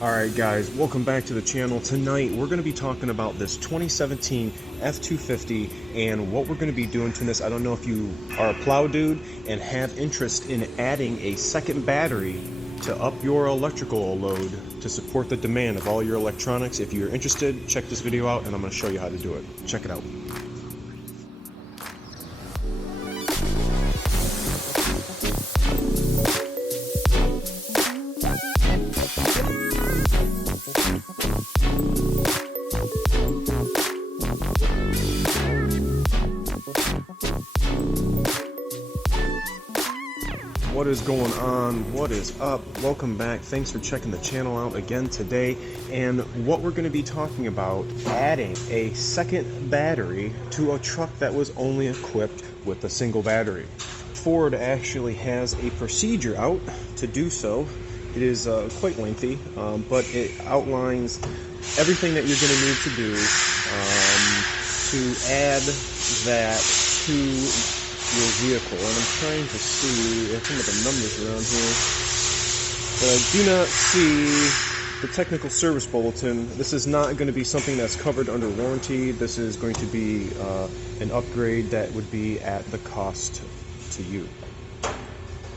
Alright guys, welcome back to the channel. Tonight we're going to be talking about this 2017 F250 and what we're going to be doing to this. I don't know if you are a plow dude and have interest in adding a second battery to up your electrical load to support the demand of all your electronics. If you're interested, check this video out and I'm going to show you how to do it. Check it out. What is going on? What is up? Welcome back. Thanks for checking the channel out again today. And what we're going to be talking about, adding a second battery to a truck that was only equipped with a single battery. Ford actually has a procedure out to do so. It is quite lengthy, but it outlines everything that you're going to need to do to add that to your vehicle. And I'm trying to see some of the numbers around here, but I do not see the technical service bulletin. This is not going to be something that's covered under warranty. This is going to be an upgrade that would be at the cost to you.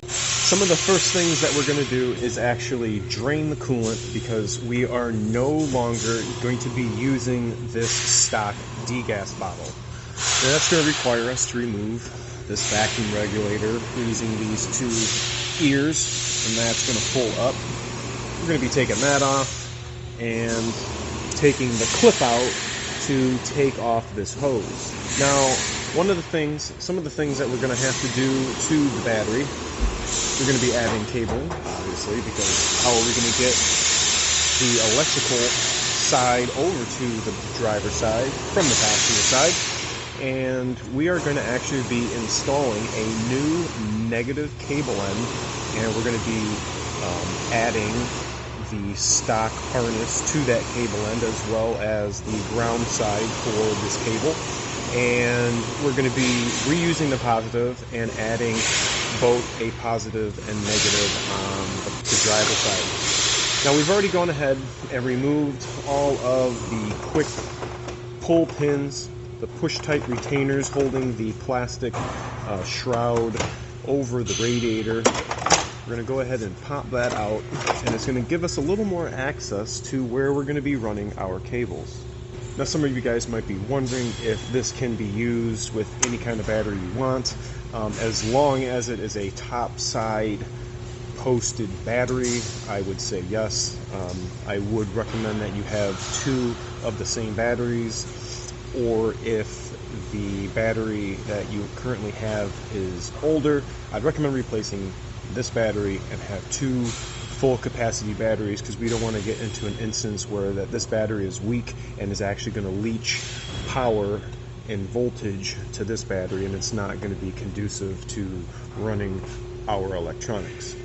Some of the first things that we're going to do is actually drain the coolant, because we are no longer going to be using this stock degas bottle. Now that's going to require us to remove this vacuum regulator using these two ears, and that's going to pull up. We're going to be taking that off and taking the clip out to take off this hose. Now, some of the things that we're going to have to do to the battery, we're going to be adding cabling, obviously, because how are we going to get the electrical side over to the driver's side from the passenger side? And we are going to actually be installing a new negative cable end, and we're going to be adding the stock harness to that cable end, as well as the ground side for this cable. And we're going to be reusing the positive and adding both a positive and negative on the driver's side. Now, we've already gone ahead and removed all of the quick pull pins, the push-type retainers holding the plastic shroud over the radiator. We're going to go ahead and pop that out, and it's going to give us a little more access to where we're going to be running our cables. Now, some of you guys might be wondering if this can be used with any kind of battery you want. As long as it is a top side posted battery, I would say yes. I would recommend that you have two of the same batteries, or if the battery that you currently have is older, I'd recommend replacing this battery and have two full capacity batteries, because we don't want to get into an instance where this battery is weak and is actually going to leach power and voltage to this battery, and it's not going to be conducive to running our electronics.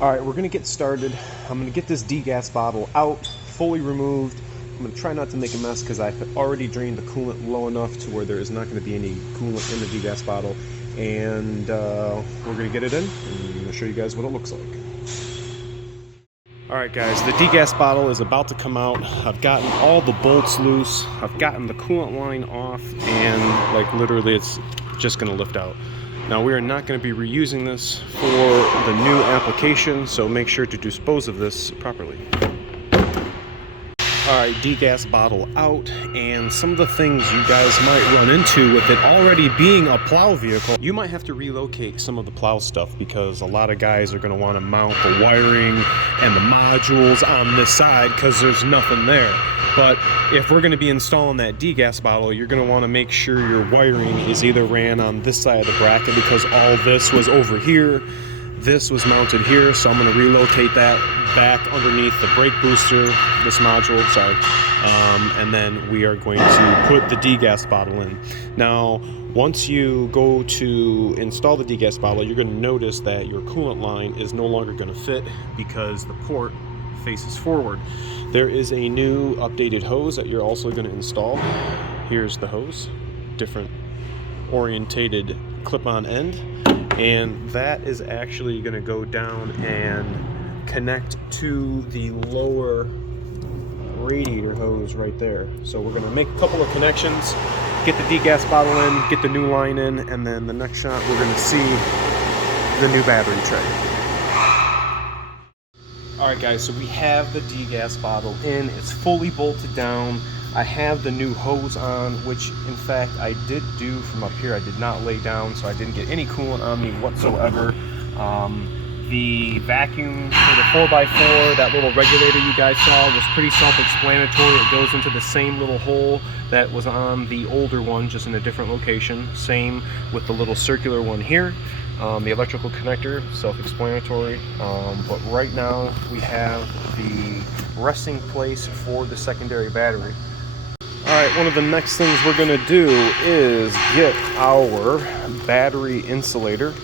Alright, we're going to get started. I'm going to get this degas bottle out, fully removed. I'm going to try not to make a mess, because I've already drained the coolant low enough to where there is not going to be any coolant in the degas bottle. And we're going to get it in, and I'm going to show you guys what it looks like. Alright guys, the degas bottle is about to come out. I've gotten all the bolts loose. I've gotten the coolant line off, and like literally it's just going to lift out. Now, we are not going to be reusing this for the new application, so make sure to dispose of this properly. Alright, degas bottle out, and some of the things you guys might run into with it already being a plow vehicle, you might have to relocate some of the plow stuff, because a lot of guys are going to want to mount the wiring and the modules on this side because there's nothing there. But if we're going to be installing that degas bottle, you're going to want to make sure your wiring is either ran on this side of the bracket, because all this was over here. This was mounted here, so I'm going to relocate that back underneath the brake booster, this module, and then we are going to put the degas bottle in. Now, once you go to install the degas bottle, you're going to notice that your coolant line is no longer going to fit, because the port faces forward. There is a new updated hose that you're also going to install. Here's the hose, different orientated clip-on end, and that is actually going to go down and connect to the lower radiator hose right there. So we're gonna make a couple of connections, get the degas bottle in, get the new line in, and then the next shot we're gonna see the new battery tray. Alright guys, so we have the degas bottle in, it's fully bolted down. I have the new hose on, which in fact I did do from up here. I did not lay down, so I didn't get any coolant on me whatsoever. The vacuum for the 4x4, that little regulator you guys saw, was pretty self-explanatory. It goes into the same little hole that was on the older one, just in a different location. Same with the little circular one here. The electrical connector, self-explanatory. But right now we have the resting place for the secondary battery. Alright, one of the next things we're going to do is get our battery insulator,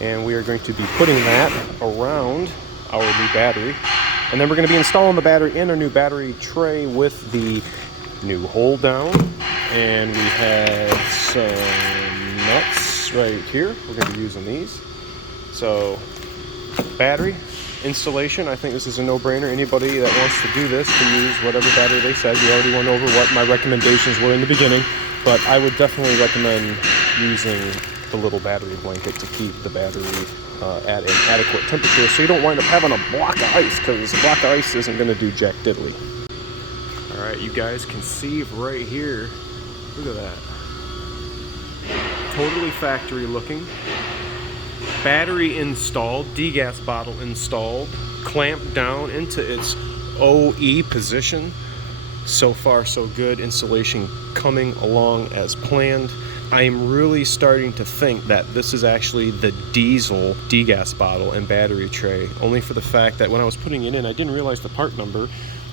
and we are going to be putting that around our new battery, and then we're going to be installing the battery in our new battery tray with the new hole down, and we have some nuts right here. We're going to be using these. So battery installation, I think this is a no-brainer. Anybody that wants to do this can use whatever battery they said. We already went over what my recommendations were in the beginning, but I would definitely recommend using the little battery blanket to keep the battery at an adequate temperature, so you don't wind up having a block of ice, because a block of ice isn't going to do jack diddly. Alright, you guys can see right here, look at that. Totally factory looking. Battery installed, degas bottle installed, clamped down into its OE position. So far so good, installation coming along as planned. I am really starting to think that this is actually the diesel degas bottle and battery tray, only for the fact that when I was putting it in, I didn't realize the part number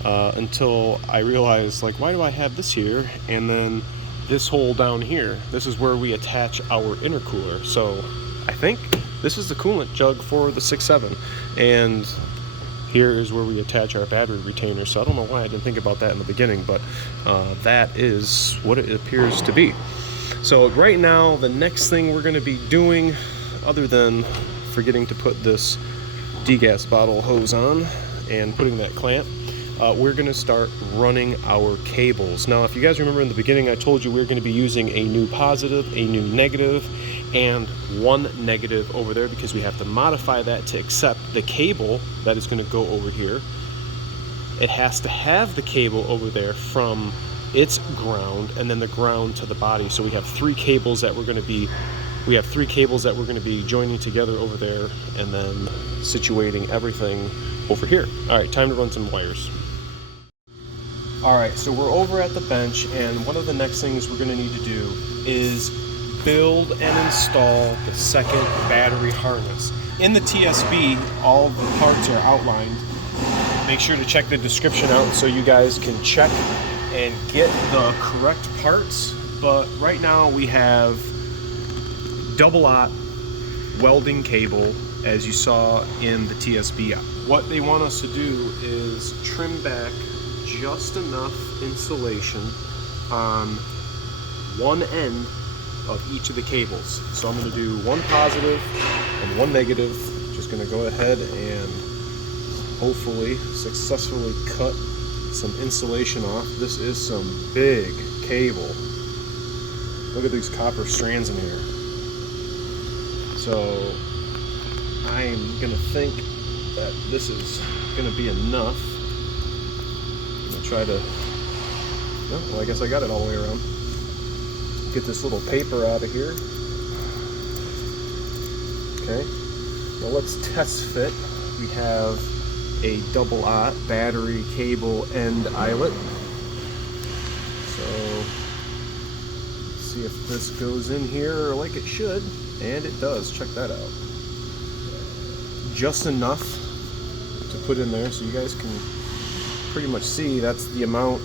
until I realized, like, why do I have this here and then this hole down here? This is where we attach our intercooler. So I think this is the coolant jug for the 6.7, and here is where we attach our battery retainer. So I don't know why I didn't think about that in the beginning, but that is what it appears to be. So right now, the next thing we're going to be doing, other than forgetting to put this degas bottle hose on and putting that clamp, we're going to start running our cables. Now, if you guys remember in the beginning, I told you we were going to be using a new positive, a new negative, and one negative over there, because we have to modify that to accept the cable that is going to go over here. It has to have the cable over there from its ground, and then the ground to the body. So we have three cables that we're going to be joining together over there, and then situating everything over here. All right, time to run some wires. All right, so we're over at the bench, and one of the next things we're going to need to do is build and install the second battery harness. In the TSB, all the parts are outlined. Make sure to check the description out so you guys can check and get the correct parts. But right now we have double-aught welding cable, as you saw in the TSB. What they want us to do is trim back just enough insulation on one end of each of the cables. So I'm going to do one positive and one negative. Just going to go ahead and hopefully successfully cut some insulation off. This is some big cable. Look at these copper strands in here. So I'm going to think that this is going to be enough. I'm going to try to, well, I guess I got it all the way around. Get this little paper out of here. Okay, now let's test fit. We have a double-aught battery cable end eyelet. So let's see if this goes in here like it should, and it does. Check that out. Just enough to put in there, so you guys can pretty much see that's the amount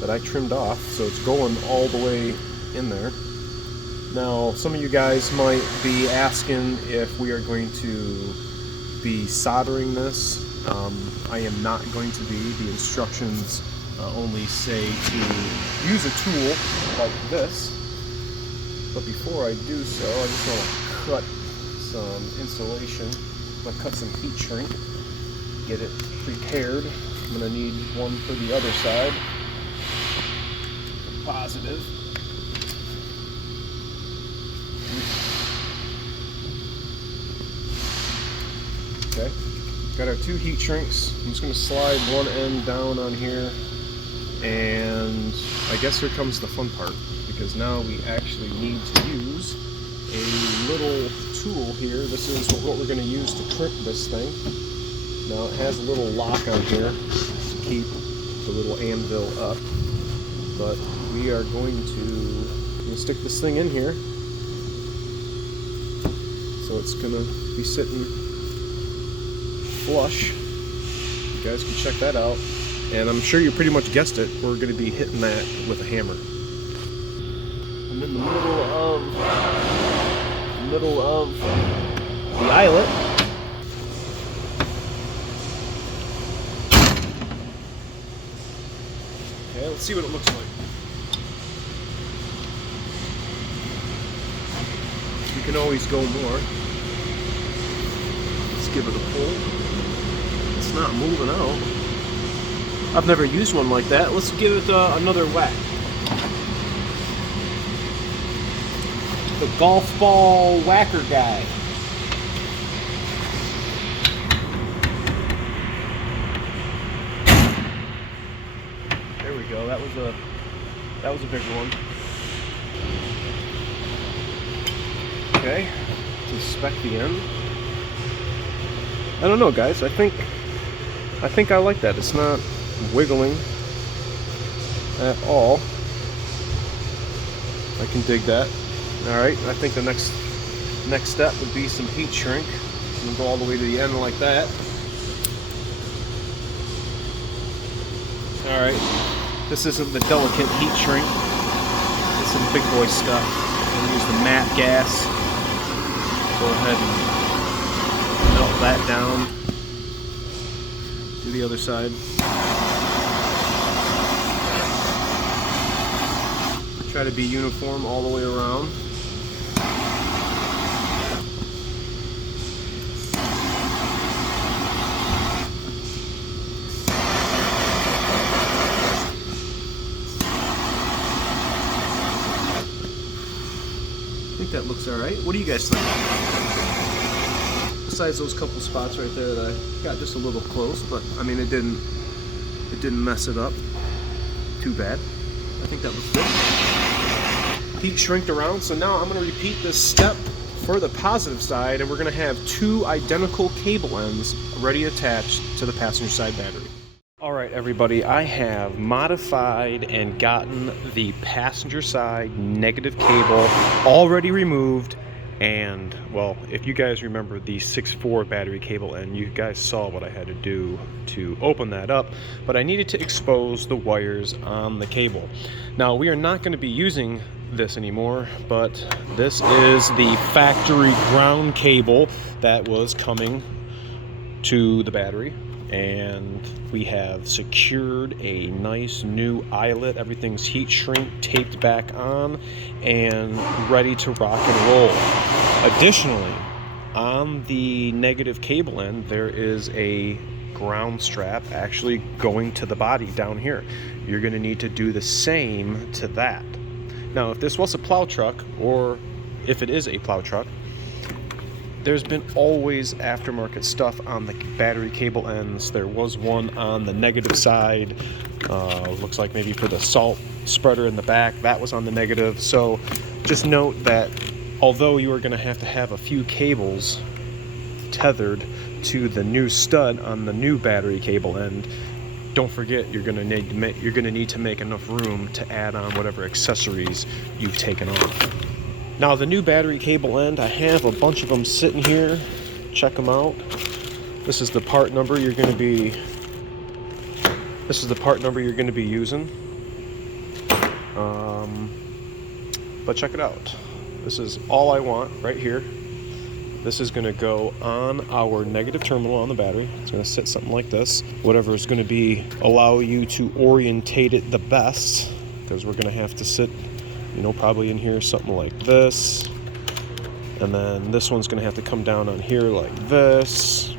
that I trimmed off. So it's going all the way in there. Now, some of you guys might be asking if we are going to be soldering this. I am not going to be. The instructions only say to use a tool like this. But before I do so, I just want to cut some insulation. I'm going to cut some heat shrink. get it prepared. I'm going to need one for the other side. Positive. Okay, got our 2 heat shrinks. I'm just going to slide one end down on here, and I guess here comes the fun part, because now we actually need to use a little tool here. This is what we're going to use to crimp this thing. Now it has a little lock on here to keep the little anvil up, but we are going to stick this thing in here. So it's going to be sitting flush. You guys can check that out. And I'm sure you pretty much guessed it, we're going to be hitting that with a hammer. I'm in the middle of the eyelet. Okay, let's see what it looks like. We can always go more. Let's give it a pull. It's not moving out. I've never used one like that. Let's give it another whack. The golf ball whacker guy. There we go. That was a big one. Okay, inspect the end. I don't know, guys. I think I like that. It's not wiggling at all. I can dig that. All right. I think the next step would be some heat shrink. We'll go all the way to the end like that. All right. This isn't the delicate heat shrink. It's some big boy stuff. I'm gonna use the matte gas. Go ahead and melt that down. Do the other side. Try to be uniform all the way around. I think that looks alright. What do you guys think? Besides those couple spots right there that I got just a little close, but I mean it didn't mess it up too bad. I think that looks good. Heat shrinked around, so now I'm going to repeat this step for the positive side, and we're going to have 2 identical cable ends ready attached to the passenger side battery. Alright everybody, I have modified and gotten the passenger side negative cable already removed, and well, if you guys remember the 6.4 battery cable end, you guys saw what I had to do to open that up, but I needed to expose the wires on the cable. Now we are not going to be using this anymore, but this is the factory ground cable that was coming to the battery, and we have secured a nice new eyelet. Everything's heat shrink taped back on and ready to rock and roll. Additionally, on the negative cable end, there is a ground strap actually going to the body down here. You're going to need to do the same to that. Now, if this was a plow truck, or if it is a plow truck, there's been always aftermarket stuff on the battery cable ends. There was one on the negative side. Looks like maybe for the salt spreader in the back, that was on the negative. So just note that although you are going to have a few cables tethered to the new stud on the new battery cable end, don't forget you're going to need to make enough room to add on whatever accessories you've taken off. Now the new battery cable end, I have a bunch of them sitting here. Check them out. This is the part number you're going to be using. But check it out. This is all I want right here. This is going to go on our negative terminal on the battery. It's going to sit something like this. Whatever is going to allow you to orientate it the best, because we're going to have to sit, probably in here something like this. And then this one's going to have to come down on here like this.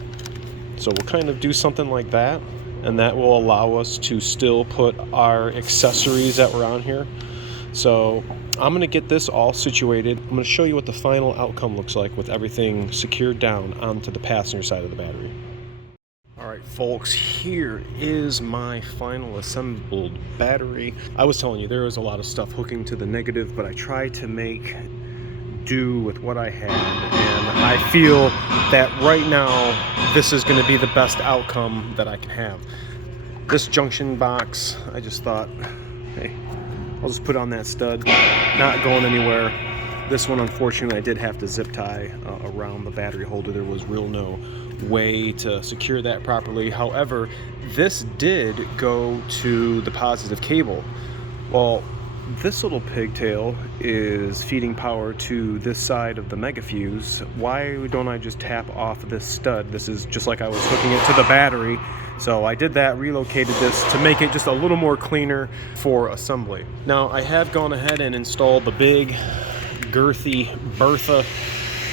So we'll kind of do something like that, and that will allow us to still put our accessories that were on here. So I'm going to get this all situated. I'm going to show you what the final outcome looks like with everything secured down onto the passenger side of the battery. Alright folks, here is my final assembled battery. I was telling you there was a lot of stuff hooking to the negative, but I tried to make do with what I had, and I feel that right now this is going to be the best outcome that I can have. This junction box, I just thought, hey, I'll just put on that stud, not going anywhere. This one, unfortunately, I did have to zip tie around the battery holder. There was no way to secure that properly. However, this did go to the positive cable. Well, this little pigtail is feeding power to this side of the mega fuse. Why don't I just tap off this stud? This is just like I was hooking it to the battery. So I did that, relocated this to make it just a little more cleaner for assembly. Now I have gone ahead and installed the big girthy Bertha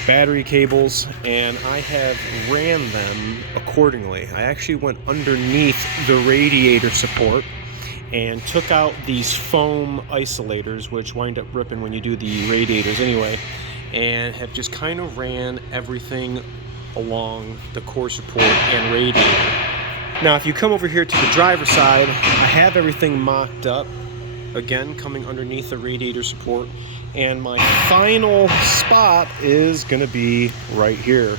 battery cables, and I have ran them accordingly. I actually went underneath the radiator support and took out these foam isolators, which wind up ripping when you do the radiators anyway, and have just kind of ran everything along the core support and radiator. Now if you come over here to the driver's side, I have everything mocked up, again coming underneath the radiator support, and my final spot is going to be right here.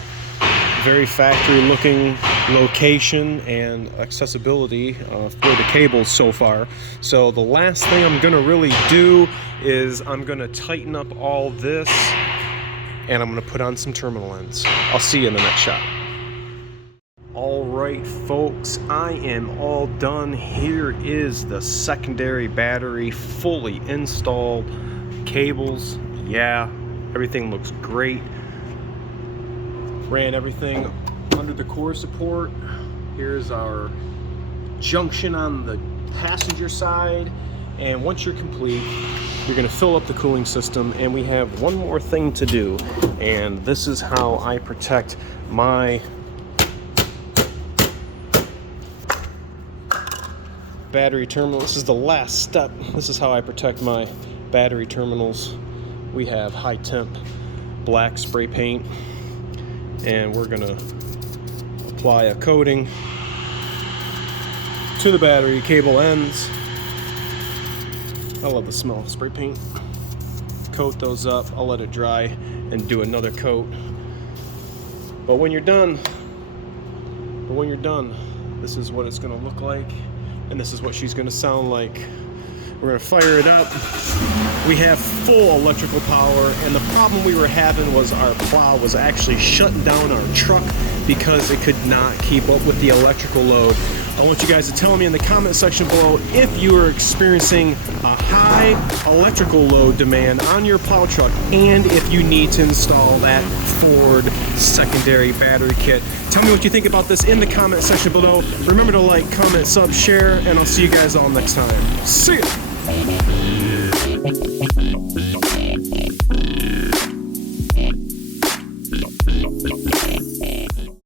Very factory looking location and accessibility for the cables so far. So the last thing I'm going to really do is I'm going to tighten up all this, and I'm going to put on some terminal ends. I'll see you in the next shot. Alright folks, I am all done. Here is the secondary battery fully installed. Cables, yeah, everything looks great. Ran everything under the core support. Here's our junction on the passenger side, and once you're complete, you're going to fill up the cooling system, and we have one more thing to do, and this is how I protect my battery terminal. This is the last step. This is how I protect my battery terminals. We have high temp black spray paint, and we're gonna apply a coating to the battery cable ends. I love the smell of spray paint. Coat those up. I'll let it dry and do another coat. But when you're done, this is what it's gonna look like, and this is what she's gonna sound like. We're gonna fire it up. We have full electrical power, and the problem we were having was our plow was actually shutting down our truck because it could not keep up with the electrical load. I want you guys to tell me in the comment section below if you are experiencing a high electrical load demand on your plow truck, and if you need to install that Ford secondary battery kit. Tell me what you think about this in the comment section below. Remember to like, comment, sub, share, and I'll see you guys all next time. See ya!